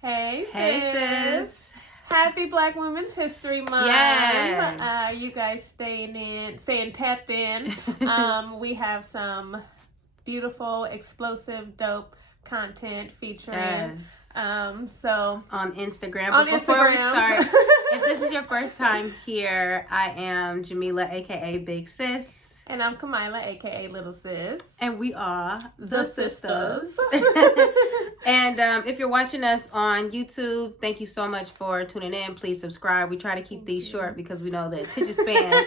Hey, sis. Hey, sis. Happy Black Women's History Month. Yes. You guys staying tapped in. We have some beautiful, explosive, dope content featuring. So on Instagram. On But before we Instagram. start, if this is your first time here, I am Jamila, aka Big Sis. And I'm Kamila, aka Little Sis. And we are The Sisters. And if you're watching us on YouTube, thank you so much for tuning in. Please subscribe. We try to keep these short because we know the attention span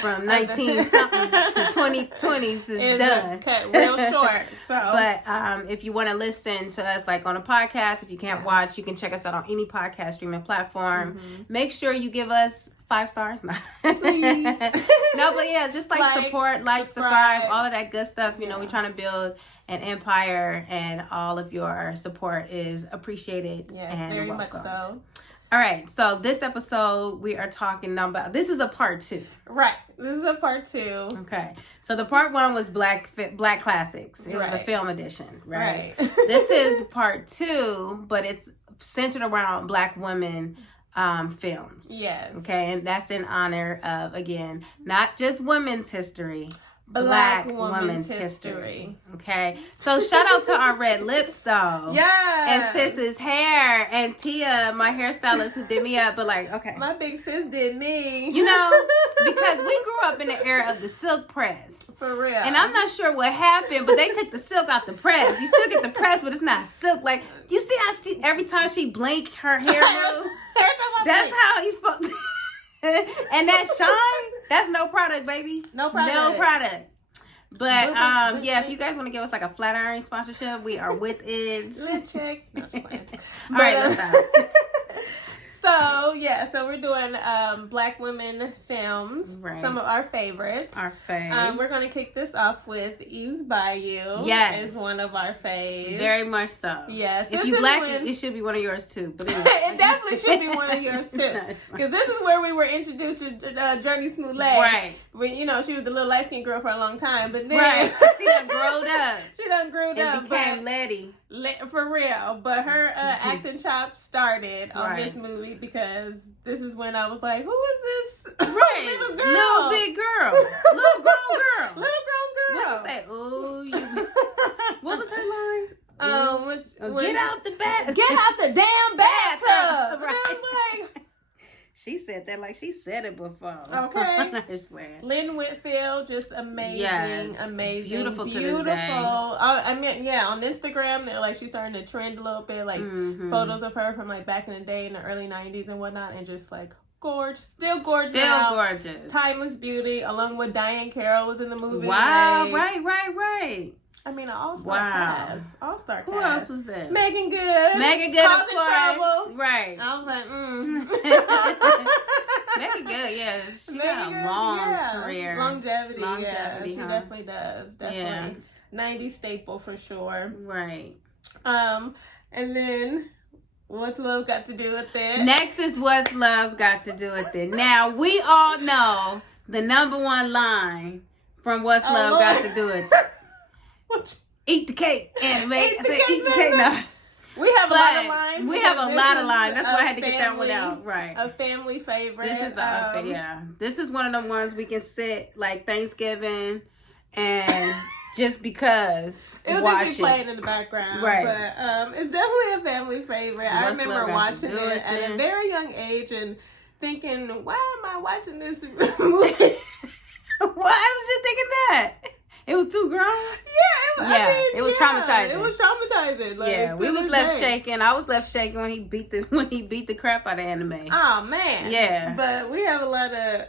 from 19-something to 2020s is done. Cut real short. So. But if you want to listen to us like on a podcast, if you can't watch, you can check us out on any podcast streaming platform. Mm-hmm. Make sure you give us 5 stars. No. Please. No, but yeah, just like support, subscribe, all of that good stuff. You know, we're trying to build an empire, and all of your support is appreciated. Yes, and very welcomed. much so. All right, so this episode we are talking about. This is a part 2. Right, this is a part 2. Okay, so the part 1 was Black Classics. It was a film edition, right? This is part 2, but it's centered around Black women. Films. Yes. Okay, and that's in honor of, again, not just women's history, Black women's history. Okay, so shout out to our red lips though. Yeah. And Sis's hair, and Tia, my hairstylist, who did me up. But like, okay, my big sis did me. You know, because we grew up in the era of the silk press. For real. And I'm not sure what happened, but they took the silk out the press. You still get the press, but it's not silk. Like, you see how every time she blink, her hair moves? That's how you supposed to. And that shine, that's no product, baby. No product. No product. But yeah, if you guys want to give us like a flat iron sponsorship, we are with it. Let's check. No, just playing. All right, let's stop. So we're doing Black women films, some of our favorites. Our faves. We're going to kick this off with Eve's Bayou. Yes. Is one of our faves. Very much so. Yes. If you black, it should be one of yours too. But anyway. It definitely should be one of yours too. Because this is where we were introduced to Journey Smollett. Right. When, you know, she was the little light-skinned girl for a long time. But then... Right. She done growed up. She done grew up. And became Letty. For real. But her acting chops started on this movie because this is when I was like, who is this little girl? Little big girl. Little grown girl. Little grown girl. What she say? Ooh, you... What was her line? Get out the bath. Get out the damn bathtub. Right. And I'm like... She said that like she said it before. Okay. I swear. Lynn Whitfield, just amazing, amazing. Beautiful to this day. I mean, yeah, on Instagram, they're like, she's starting to trend a little bit, like photos of her from like back in the day in the early 90s and whatnot, and just like gorgeous. Still gorgeous. Still gorgeous. Timeless beauty, along with Diane Carroll was in the movie. Wow, like, right. I mean, an all-star cast. All-star cast. Who else was there? Megan Good. Megan Good, Causing trouble. Right. I was like, Megan Good, yeah. She got a long career. Longevity, yeah. She definitely does. Definitely. Yeah. 90s staple for sure. Right. And then... What's Love Got to Do with it? Next is What's Love's Got to Do with it. Now, we all know the number one line from What's Love Got to Do with it. Eat the cake, anime. Eat the cake. No. We have a lot of lines. We have a lot of lines. That's why I had to get that one out. Right. A family favorite. This is This is one of the ones we can sit like Thanksgiving and just because. It'll just be playing in the background. Right. But it's definitely a family favorite. I remember watching it at a very young age and thinking, why am I watching this movie? Why was you thinking that? It was too grown? Yeah, it was traumatizing. It was traumatizing. Like, we was left shaking. I was left shaking when he beat the crap out of anime. Oh man. Yeah. But we have a lot of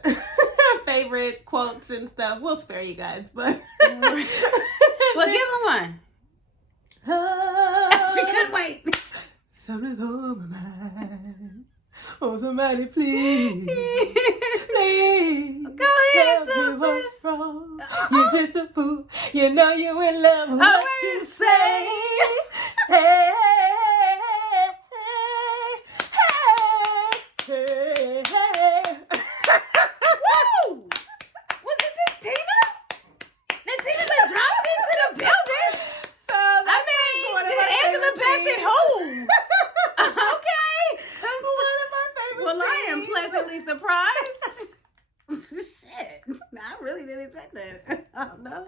favorite quotes and stuff. We'll spare you guys, but well, give him one. She couldn't wait. Something's on my mind. Oh, somebody please. Please. Go ahead, tell me what's wrong. You're just a fool. You know you're in love with what you say. Hey, hey, hey, hey. Woo! Was this Tina? Did Tina been dropped into the building? So I mean, did Angela Bassett who? didn't expect that. Oh, no.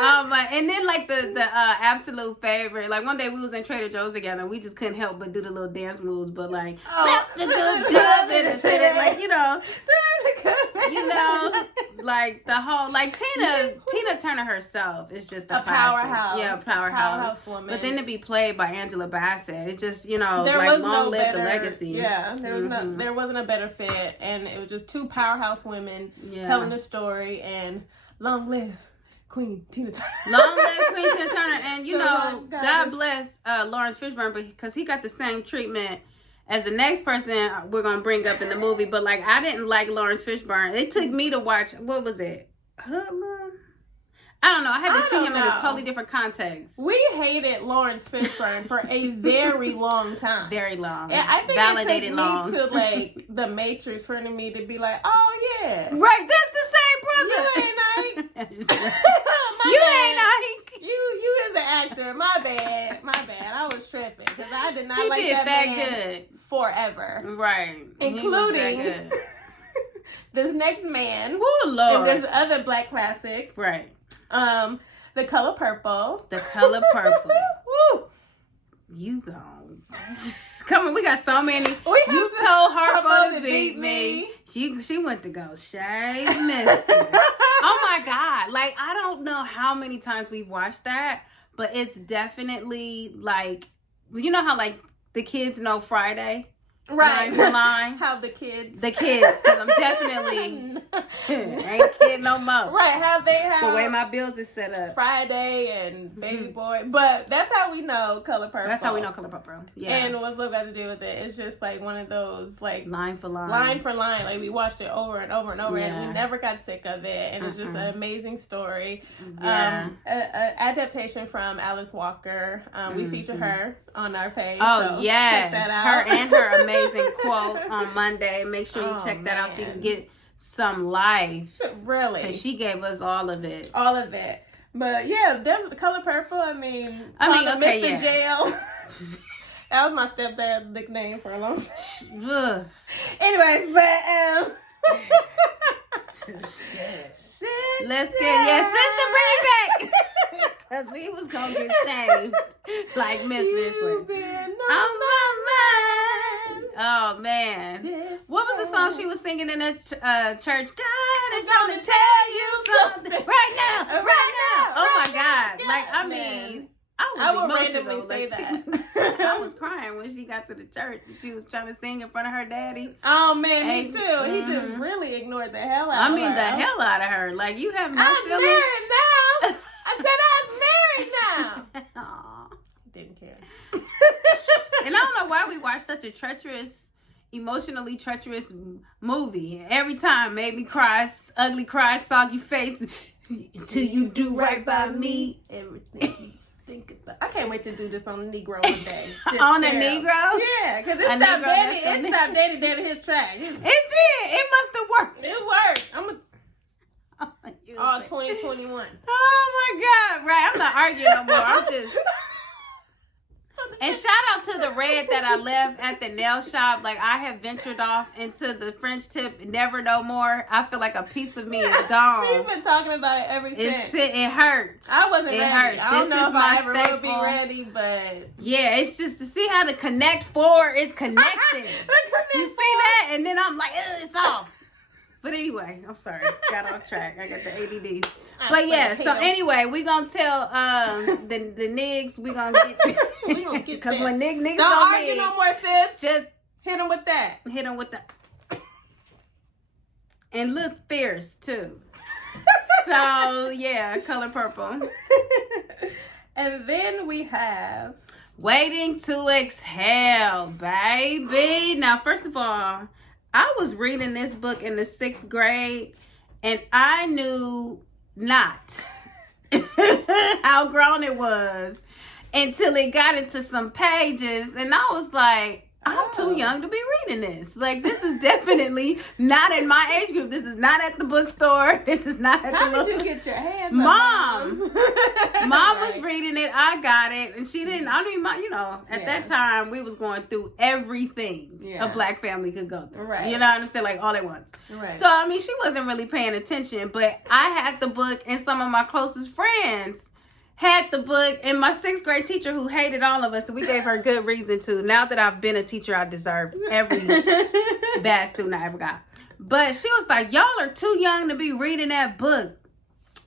Oh my god. And then like the absolute favorite, like one day we was in Trader Joe's together and we just couldn't help but do the little dance moves, but like the good job in the city, like like the whole like Tina Turner herself is just a powerhouse. Yeah, powerhouse woman. But then to be played by Angela Bassett, it just there like was long live better, the legacy. Yeah, there wasn't a better fit, and it was just two powerhouse women telling the story, and long live Queen Tina Turner. Long live Queen Tina Turner. And God bless Lawrence Fishburne, because he got the same treatment as the next person we're gonna bring up in the movie. But like, I didn't like Lawrence Fishburne. It took me to watch, what was it, Hoodlum? I don't know. I had to see him in a totally different context. We hated Lawrence Fishburne for a very long time. Very long. And I think validated it long. took me to like The Matrix for me to be like, oh yeah, right. That's the same brother. You ain't Ike. You ain't Ike. You is an actor. My bad. I was tripping because I did not like did that man good forever. Right. Including this next man. Oh Lord. And this other black classic. Right. The Color Purple. The Color Purple. Woo. You gone. Come on, we got so many. You told her to beat me. She went to go shave Misty. Oh my God. Like, I don't know how many times we've watched that, but it's definitely like, you know how like the kids know Friday? Right. Line for line. How the kids. Because I'm definitely ain't kid no more. Right. How they have. The way my bills is set up. Friday and Baby Boy. But that's how we know Color Purple. That's how we know Color Purple. Yeah. And what's Love got to do with it? It's just like one of those like. Line for line. Line for line. Like we watched it over and over and over yeah. and we never got sick of it. And it's just an amazing story. Yeah. Adaptation from Alice Walker. We feature her on our page. Oh, so yes. Check that out. Her and her amazing quote on Monday. Make sure you check that out so you can get some life. Really. Because she gave us all of it. All of it. But yeah, definitely Color Purple. I mean, okay, Mr. Jail. That was my stepdad's nickname for a long time. Anyways, but let's get sister, bring it back. Because we was gonna get shaved like Miss Fishburne. On my mind. Oh man. Sister. What was the song she was singing in the church? God is gonna tell you something right now. Oh my God. Like, I mean, I would randomly say that. I was crying when she got to the church and she was trying to sing in front of her daddy. Oh man, me too. He just really ignored the hell out of her. The hell out of her. Like, you have no feelings. Married now. I said I was married now. Aww. Didn't care. And I don't know why we watched such a emotionally treacherous movie. Every time made me cry, ugly cry, soggy face. Till you do right by me. Everything you think about. I can't wait to do this on the Negro one day. On the Negro? Yeah, because it stopped dating his track. It did. It must have worked. It worked. All 2021. Oh my God. Right. I'm not arguing no more. I'm just. And shout out to the red that I left at the nail shop. Like, I have ventured off into the French tip, never no more. I feel like a piece of me is gone. She's been talking about it ever since. It hurts. I wasn't ready. Hurts. I don't know if I ever will be ready, but yeah, it's just to see how the Connect 4 is connected. You see that? And then I'm like, it's off. But anyway, I'm sorry. Got off track. I got the ADD. But yeah, so anyway, we gonna tell the niggas we gonna get because when niggas don't argue no more, sis. Just hit them with that. Hit them with that. And look fierce too. So yeah, Color Purple. And then we have Waiting to Exhale, baby. Now, first of all, I was reading this book in the 6th grade, and I knew not how grown it was until it got into some pages, and I was like, I'm too young to be reading this. Like, this is definitely not in my age group. This is not at the bookstore. This is not at How the did you get your hands on Mom. Mom was Right. reading it. I got it. And she didn't, I don't even mind, at that time, we was going through everything a black family could go through. Right. You know what I'm saying? Like, all at once. Right. So, I mean, she wasn't really paying attention. But I had the book, and some of my closest friends had the book, and my 6th grade teacher who hated all of us, and we gave her good reason to. Now that I've been a teacher, I deserve every bad student I ever got. But she was like, y'all are too young to be reading that book.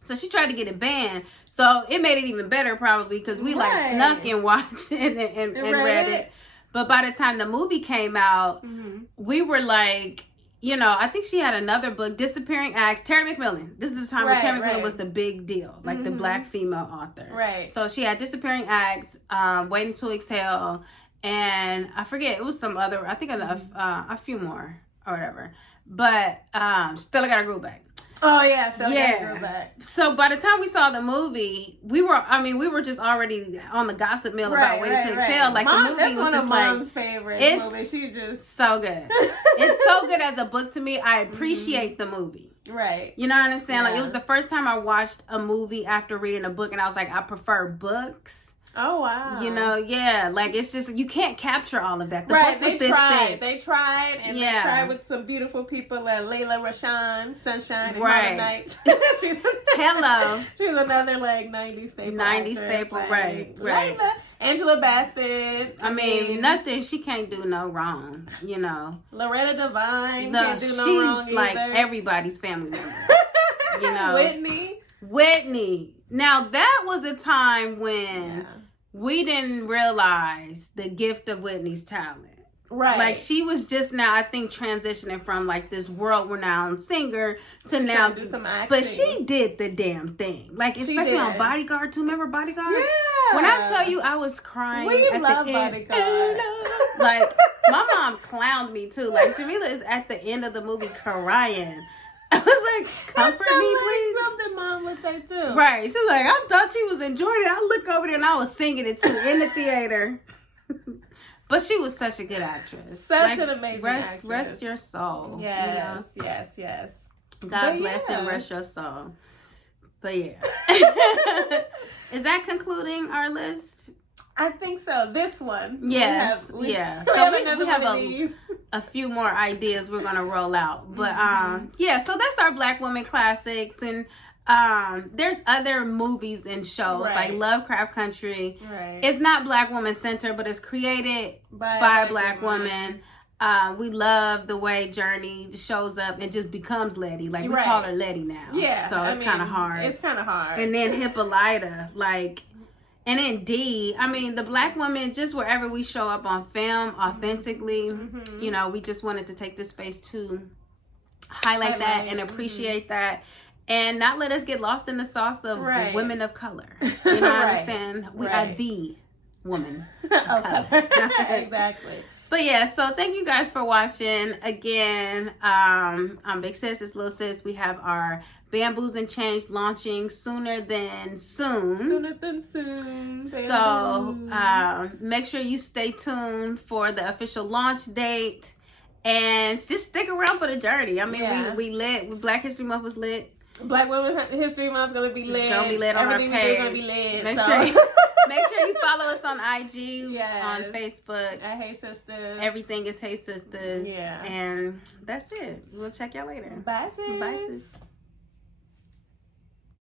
So she tried to get it banned. So it made it even better probably because we like snuck and watched it and read it. But by the time the movie came out, we were like, I think she had another book, Disappearing Acts, Terry McMillan. This is the time when Terry McMillan was the big deal, like the black female author. Right. So she had Disappearing Acts, Waiting to Exhale, and I forget, it was some other, I think a few more or whatever. But Still I Got a Groove Back. Oh yeah, Still Got a Groove Back. So by the time we saw the movie, we were just already on the gossip mill about Waiting to Exhale. Like Mom, the movie that's was one just of like Mom's favorite movies. She just so good. It's so good as a book to me. I appreciate the movie. Right. You know what I'm saying? Like, it was the first time I watched a movie after reading a book, and I was like, I prefer books. Oh wow. Like, it's just, you can't capture all of that. The right, book was they this tried. thick. They tried, and they tried with some beautiful people like Layla Rashawn, Sunshine, and Right. Harlem Nights. Hello. She's another like 90s staple. 90s staple, like, right. Layla, Angela Bassett. I mean, nothing, she can't do no wrong, Loretta Devine can't do no wrong She's like either. everybody's family member. Whitney. Now, that was a time when we didn't realize the gift of Whitney's talent. Right. Like, she was just now, I think, transitioning from like this world-renowned singer to now do some acting. But she did the damn thing. Like, especially on Bodyguard too. Remember Bodyguard? Yeah. When I tell you I was crying We at love the end. Bodyguard. Like, my mom clowned me too. Like, Jamila is at the end of the movie crying. I was like, comfort me, please. Something Mom would say too. Right. She's like, I thought she was enjoying it. I look over there and I was singing it too in the theater. But she was such a good actress. Such an amazing actress. Rest your soul. Yes. God bless and rest your soul. But yeah. Is that concluding our list? I think so. This one. Yes. We have a few more ideas we're going to roll out. But so that's our Black women classics. And there's other movies and shows like Lovecraft Country. Right. It's not Black woman centered, but it's created by a Black woman. We love the way Journey shows up and just becomes Letty. Like, we call her Letty now. Yeah. So it's kind of hard. It's kind of hard. And then Hippolyta, and then D, I mean, the Black women, just wherever we show up on film, authentically, we just wanted to take this space to highlight that and appreciate that. And not let us get lost in the sauce of women of color. You know what I'm saying? We are the woman of color. Exactly. But yeah, so thank you guys for watching. Again, I'm Big Sis, it's Little Sis. We have our Bamboos and Change launching sooner than soon. Sooner than soon. So make sure you stay tuned for the official launch date. And just stick around for the journey. I mean, we lit. Black History Month was lit. Black Women's History Month is gonna be lit. It's gonna be lit on Everything our page. we do gonna be lit. Make sure you follow us on IG, on Facebook. At Hey Sisters. Everything is Hey Sisters. Yeah. And that's it. We'll check y'all later. Bye, sis. Bye, sis.